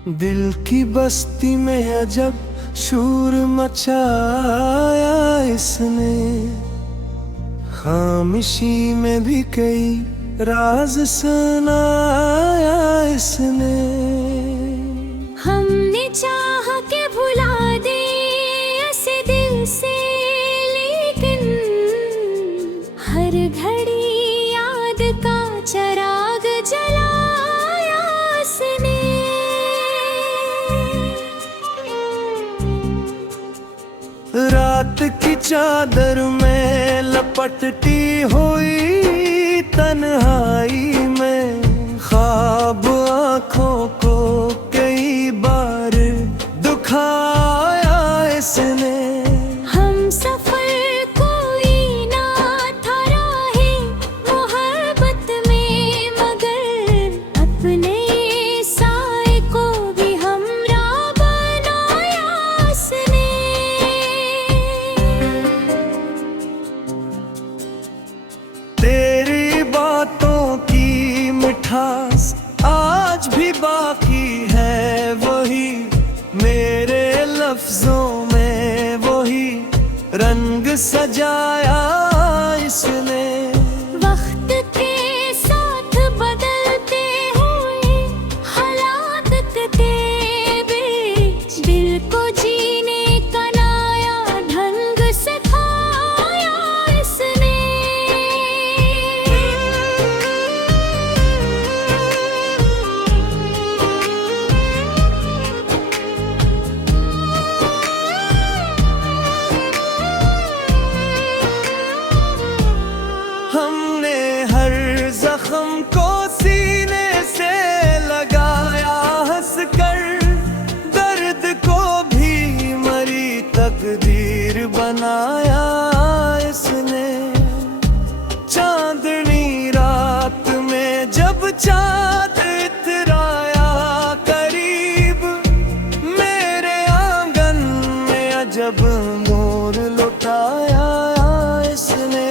दिल की बस्ती में अजब शूर मचाया इसने, खामोशी में भी कई राज सुनाया इसने। हमने चाहा के भुला दे ऐसे दिल से, लेकिन हर घड़ी याद का चराग जलाया इसने। रात की चादर में लपटती हुई तन्हाई में, ख्वाब आँखों को कई बार दुखाया इसने। हम सफर कोई ना था राहे मोहब्बत में, मगर अपने साए को भी हमरा बनाया इसने। तेरी बातों की मिठास आज भी बाकी है, वही मेरे लफ्जों में वही रंग सजाया इसने। वक्त के साथ बदलते हुए हालात के बीच, दिल को जीने का नया ढंग सिखाया इसने। हमने हर जख्म को सीने से लगाया हंसकर, दर्द को भी मरी तकदीर बनाया इसने। चांदनी रात में जब चाँद इतराया करीब, मेरे आंगन में अजब नूर लुटाया इसने।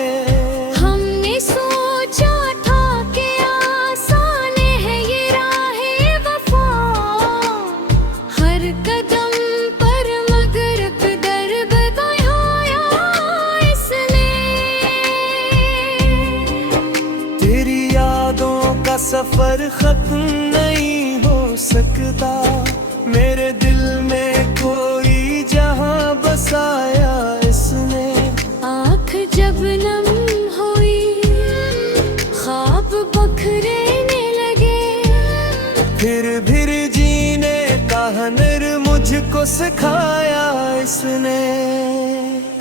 हमने सोचा था कि आसान है ये राहे वफा, हर कदम पर मगर दर्द बढ़ाया इसने। तेरी यादों का सफर खत्म नहीं हो सकता, मेरे दिल में कोई जहां बसाया इसने। आँख जब नम हुई ख्वाब बखरेने लगे, फिर जीने का हुनर मुझको सिखाया इसने।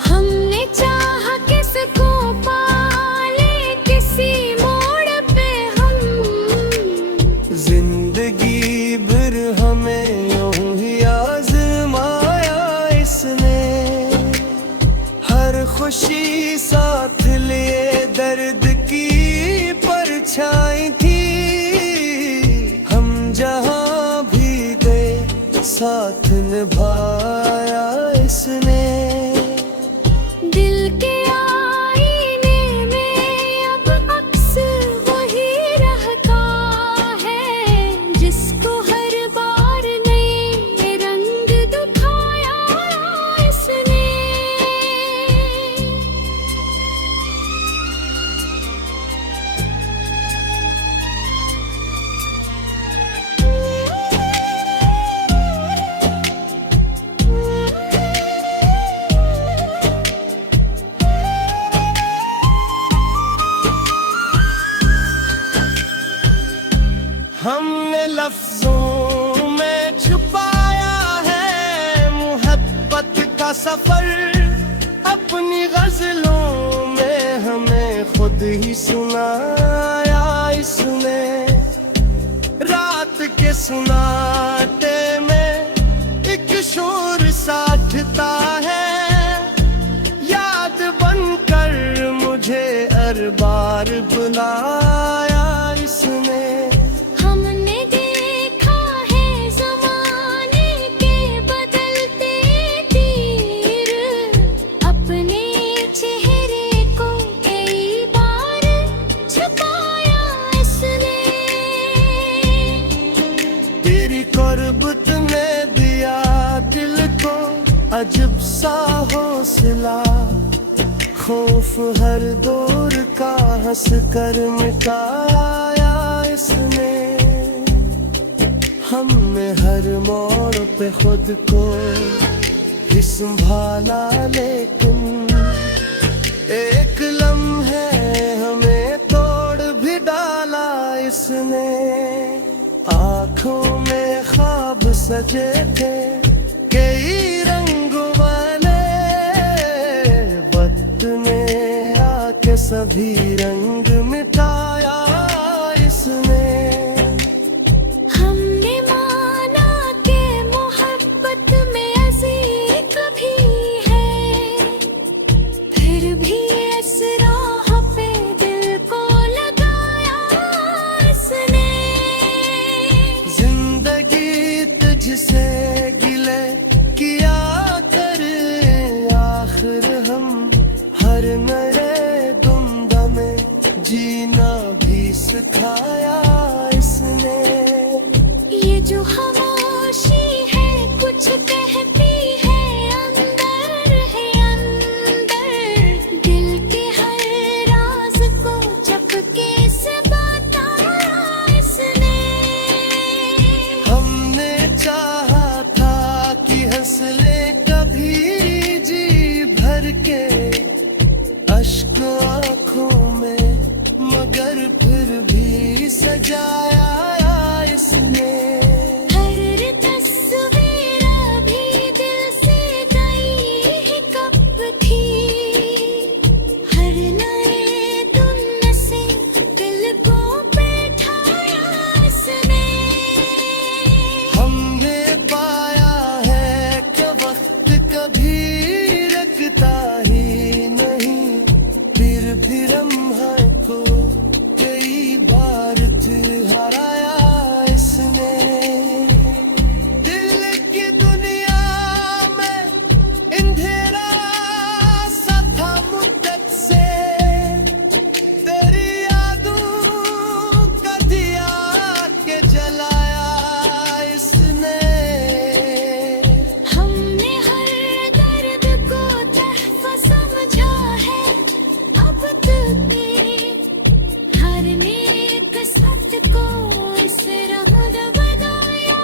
हमने चाहा किसको पाले किसी मोड़ पे हम, जिंदगी भर हमें यूं ही आजमाया इसने। हर खुशी साथ लिए दर्द की परछाई थी, हम जहां भी गए साथ निभाया इसने। दिल के आईने में अब अक्स वही रहता है, जिसको हर बार नए रंग दिखाया इसने। हमने लफ्जों में छुपाया है मोहब्बत का सफर, अपनी गजलों में हमें खुद ही सुनाया इसने। रात के सुनाते में एक शोर साठता है, याद बनकर मुझे हर बार बुलाया इसने। हमने देखा है ज़माने के बदलते तीर, अपने चेहरे को कई बार छुपाया इसने। तेरी कुर्ब अजब सा हौसला, खौफ हर दौर का हंस कर मिटाया इसने। हमने हर मोड़ पे खुद को ही संभाला, लेकिन एक लम्हे हमें तोड़ भी डाला इसने। आँखों में ख्वाब सजे थे कई रंग वाले, वक्त ने आके सभी रंग मिटाया इसने। हमने माना कि मोहब्बत में अज़ीज़ कभी है, फिर भी इस राह पे दिल को लगाया इसने। जिंदगी तुझसे गिले किया कर, आखिर हम हर नए दुमदा में जीना भी सिखाया इसने। ये जो खामोशी है कुछ कहती है अंदर, दिल के हर राज को चुपके से बताया इसने। हमने चाहा था कि हंस ले कभी जी भर के, अश्क आँखों में, मगर फिर भी सजाया इसने। हर तस्वीर अभी दिल से गई है कब थी, हर नए धुन से दिल को बैठाया इसने। हमने पाया है कि वक्त कभी रखता ही नहीं, फिर हम को कई बार हराया इसने। दिल की दुनिया में अंधेरा सा था मुद्दत से, तेरी यादों का दिया के जलाया इसने। हमने हर दर्द को तहफ़्फ़ुज़ समझा है अब तक ने, हर नेक सत्य को इस राह बताया।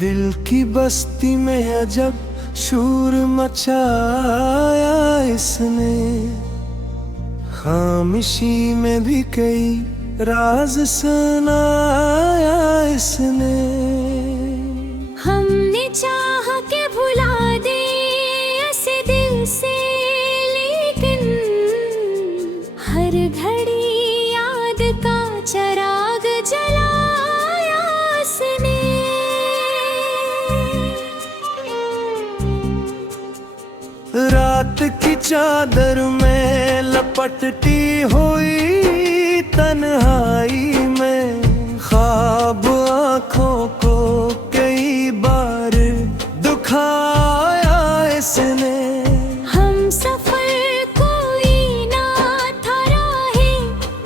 दिल की बस्ती में अजब शूर मचाया इसने, खामोशी में भी कई राज सुनाया इसने। हमने चाहा के भुला दे ऐसे दिल से, लेकिन हर घड़ी याद का चराग जलाया इसने। रात की चादर में लपटती हुई तन्हाई में, ख्वाब आँखों को कई बार दुखाया इसने। हम सफर कोई ना था राहे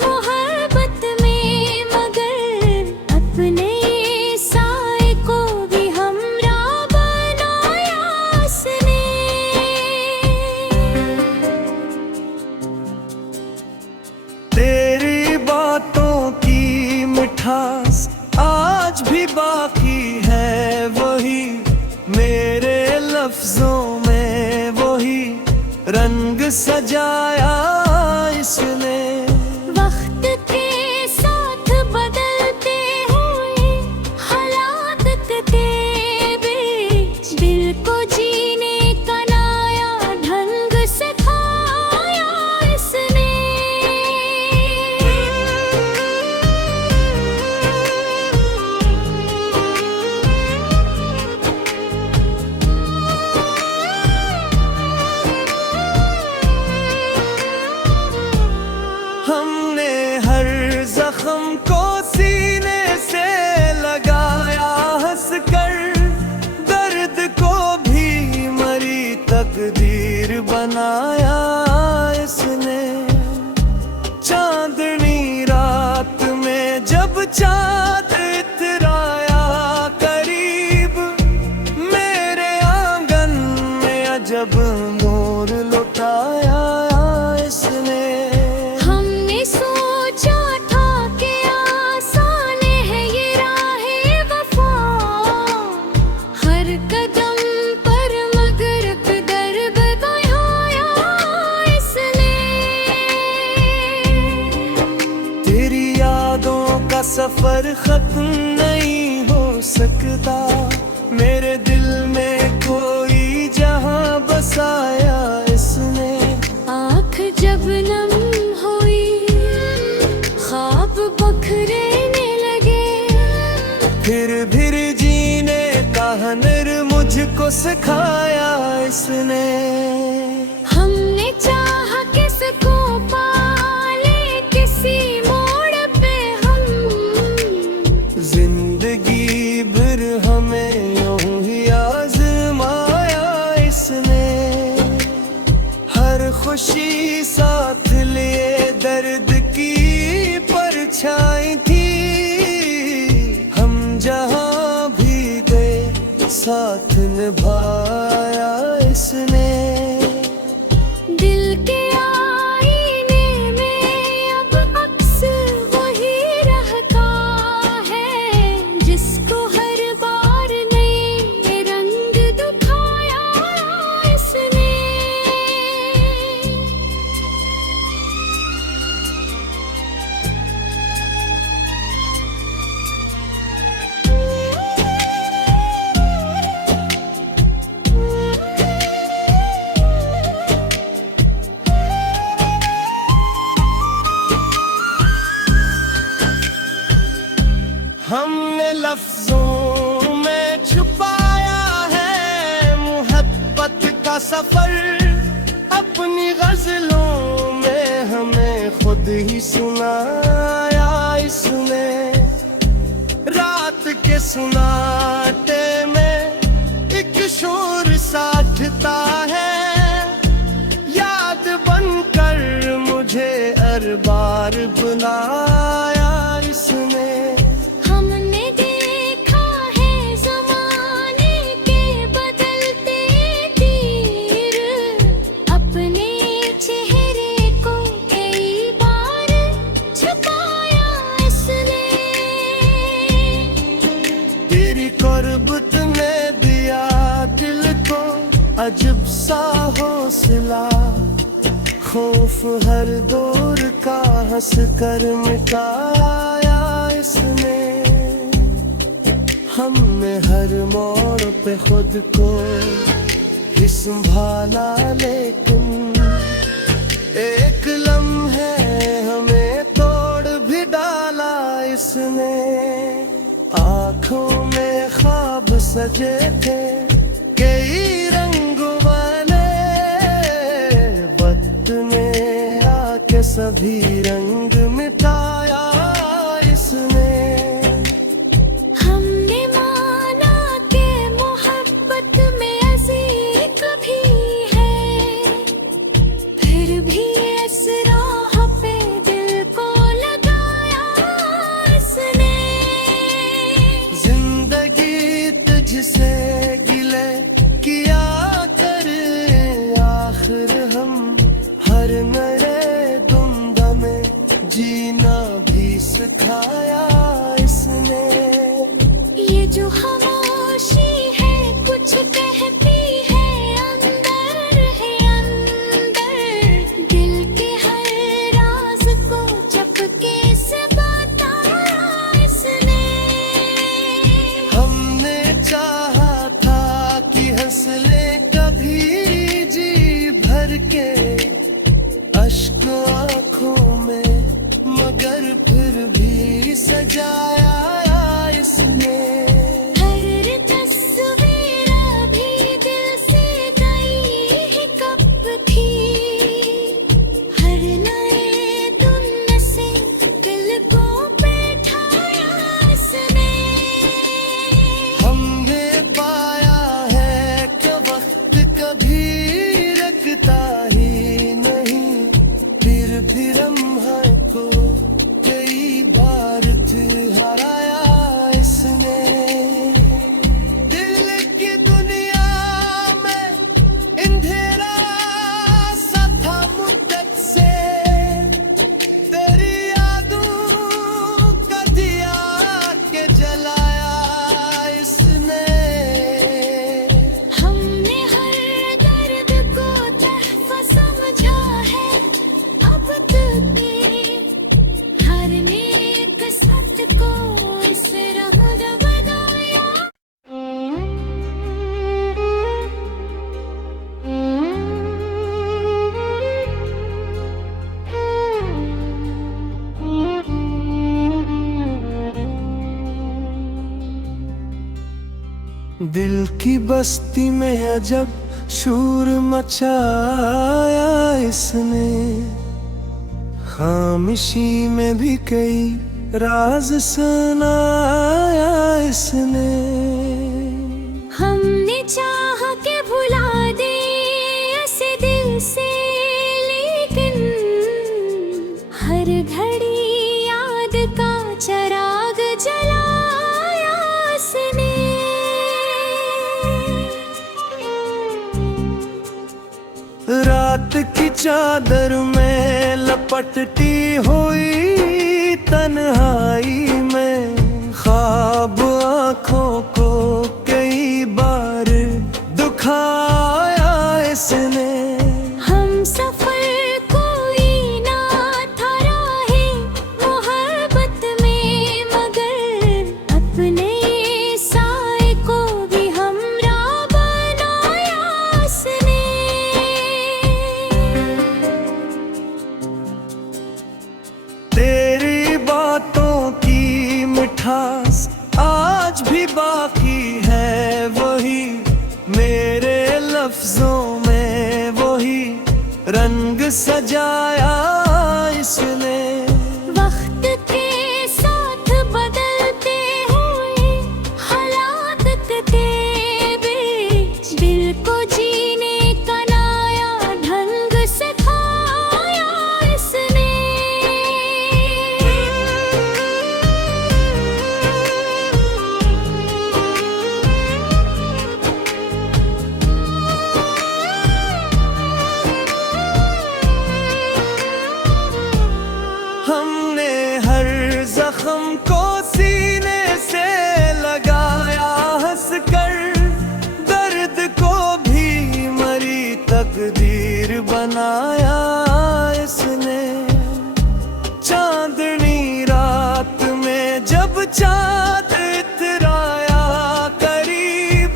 मोहब्बत में, मगर अपने साए को भी हमरा बनाया इसने। तेरी बातों की मिठास आज भी बाकी है, वही मेरे लफ्जों में वही रंग सजाया इसने। वक्त के साथ बदलते हुए हालात के बीच, दिल को जीने का नया ढंग सिखाया इसने। सकता। मेरे दिल में कोई जहां बसाया इसने। आँख जब नम हुई ख्वाब बखरेने लगे। फिर जीने का हुनर मुझको सिखाया इसने। हमने चाहा किसको पाले किसी मोड़ पे हम। जिंदगी भर हमें यूं ही आजमाया इसने। हर खुशी साथ लिए दर्द की परछाई थी। हम जहां भी गए साथ निभाया इसने। दिल के आईने में अब अक्स वही रहता है जिसको हर बार नए रंग दिखाया इसने। हमने लफ्जों में छुपाया है मोहब्बत का सफर। अपनी गजलों में हमें खुद ही सुनाया इसने। रात के सुनाटे में एक शोर साथता है। याद बनकर मुझे हर बार बुलाया इसने। हमने देखा है ज़माने के बदलते तीर। अपने चेहरे को कई बार छुपाया इसने। तेरी कुर्बत ने दिया दिल को अजब सा हौसला। खौफ हर दौर का हंस कर मिटाया इसने। हमने हर मोड़ पे खुद को ही संभाला लेकिन एक लम्हे हमें तोड़ भी डाला इसने। आँखों में ख्वाब सजे थे कई रंग वाले। वक्त ने आके सभी रंग मिटाया इसने। हमने माना कि मोहब्बत में अज़ीज़ कभी है। फिर भी इस राह पे दिल को लगाया इसने। जिंदगी तुझसे गिले किया कर आखिर हम। हर नए दुंदा में जीना भी सिखाया इसने। ये जो खामोशी है कुछ कहती है अंदर है अंदर। दिल के हर राज को चुपके से बताया इसने। हमने चाहा दिल की बस्ती में अजब शूर मचाया इसने, खामोशी में भी कई राज सुनाया इसने। हमने चाहा के भुला दे ऐसे दिल से, लेकिन हर घड़ी याद का चराग जलाया इसने। रात की चादर में लपटती हुई तन्हाई में, ख्वाब आँखों को कई बार दुखाया इसने। हम सफर कोई ना था राहे मोहब्बत में, मगर अपने साए को भी हमरा बनाया इसने। तेरी बातों की मिठास आज भी बाकी है, वही मेरे लफ्जों में वही रंग सजाया इसने। वक्त के साथ बदलते हुए हालात के बीच, दिल को जीने का नया ढंग सिखाया इसने। हमने हर जख्म को सीने से लगाया हंसकर, दर्द को भी मरी तकदीर बनाया इसने। चांदनी रात में जब चाँद इतराया करीब,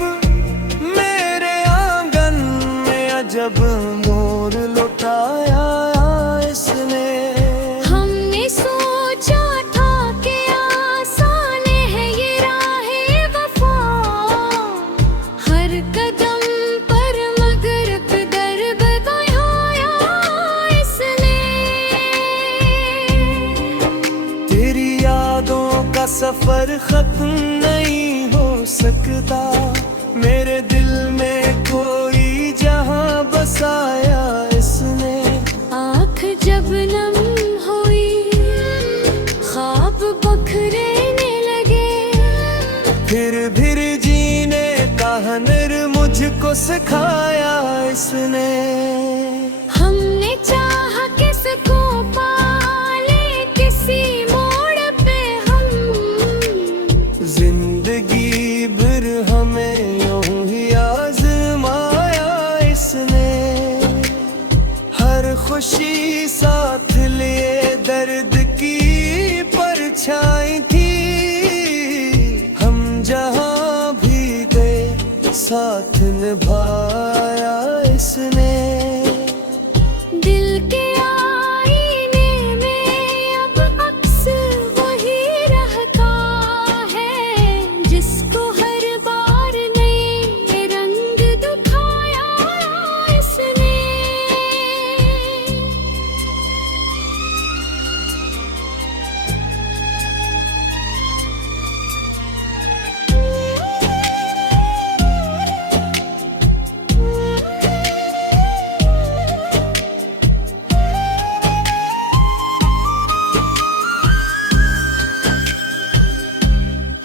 मेरे आंगन में अजब मोर लुटाया इसने। हमने सोचा था कि आसान है ये राहे वफा, हर कदम पर मगर दर्द बढ़ाया इसने। तेरी यादों का सफर खत्म नहीं हो सकता, मेरे दिल में कोई जहां बसाया इसने। आँख जब नम हुई ख्वाब बखरेने लगे, फिर जीने का हुनर मुझको सिखाया इसने। हमने चाहा किसको पाले किसी मोड़ पे हम, जिंदगी भर हमें यूं ही आजमाया इसने। हर खुशी साथ लिए दर्द की परछाई थी, हम जहां भी गए साथ निभाया इसने। दिल के आईने में अब अक्स वही रहता है, जिसको हर बार नए रंग दिखाया इसने।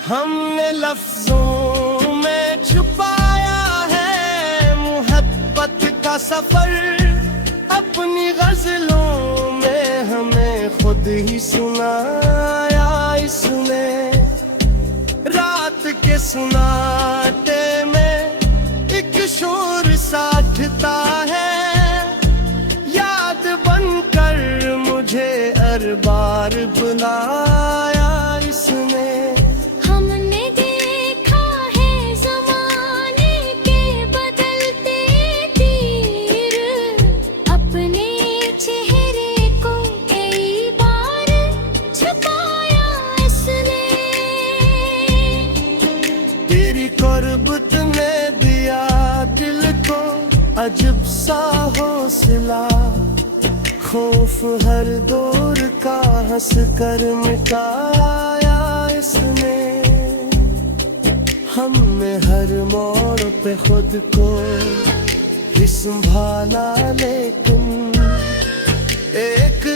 हमने लफ्जों में छुपाया है मोहब्बत का सफर, अपनी गजलों में हमें खुद ही सुनाया इसने। रात के सुनाटे में एक शोर साठता है, याद बनकर मुझे हर बार बुलाया इसने। हमने देखा है ज़माने के बदलते तीर, अपने चेहरे को कई बार छुपाया इसने। तेरी कुर्ब अजब सा हौसला, खौफ हर दौर का हंस कर मिटाया इसने। हमने हर मोड़ पे खुद को ही संभाला, लेकिन एक